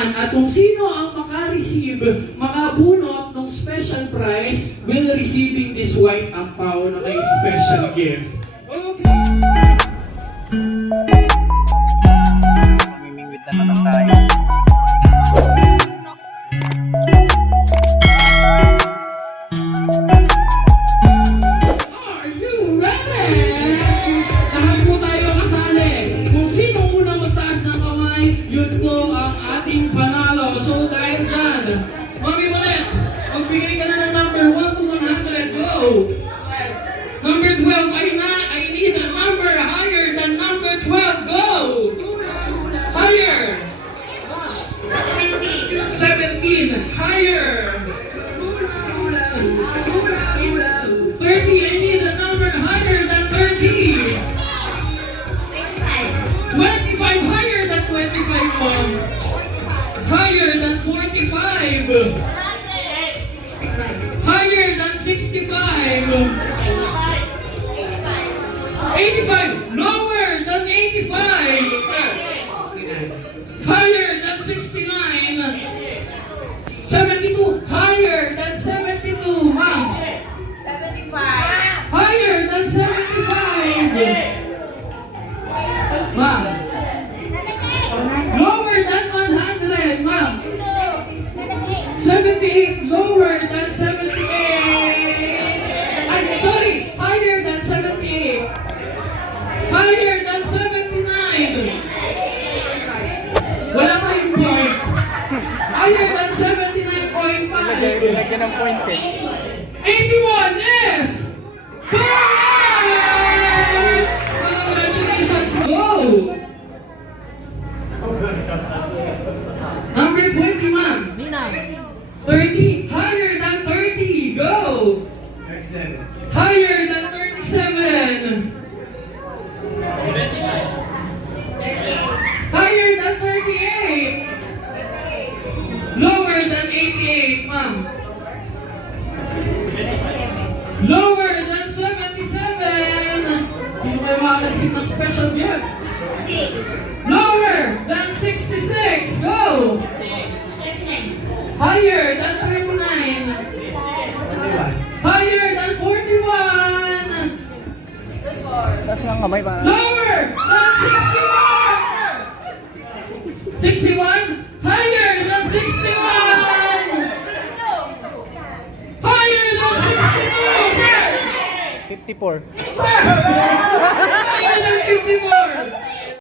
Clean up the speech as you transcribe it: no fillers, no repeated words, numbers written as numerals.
At kung sino ang maka-receive, makabunot ng special prize will receiving this white ampaw na may special gift. Okay. Mamimingwit na naman tayo. Are you ready? Lahat po tayo kasali. Kung sino unang magtaas ng kamay, yun po ang ating panalo. So dahil dyan, Mami Monet, magbigay ka na ng number 1 to 100. Go! Number 12, I need a number higher than number 12. Go! Higher! 17, higher! 30, I need a number higher than 30. 25, higher than 25, Mom. Higher than 45. Higher than 65. 85, lower than 85. Higher than 69. 72, higher than 72, Mom. Higher than 75. Ma'am. Lower than 100, ma'am. 78, lower than 78. I'm sorry, higher than 78. Higher than 79. Wala pa yung point. Higher than 79.5. Lagyan ng point eh. 81 is correct! Congratulations! Go! Number 20, ma'am. 30, higher than 30. Go! Higher than 37. Higher than 38. Lower than 88, ma'am. Lower than 77. Sino kayo makakasip ng special gift? Lower than 66. Go! Higher than 39. Higher than 41. Taas ng kamay ba? Lower than 61. 61. Higher than 61. Higher than 62. Sir! 54. Sir! Higher than 51.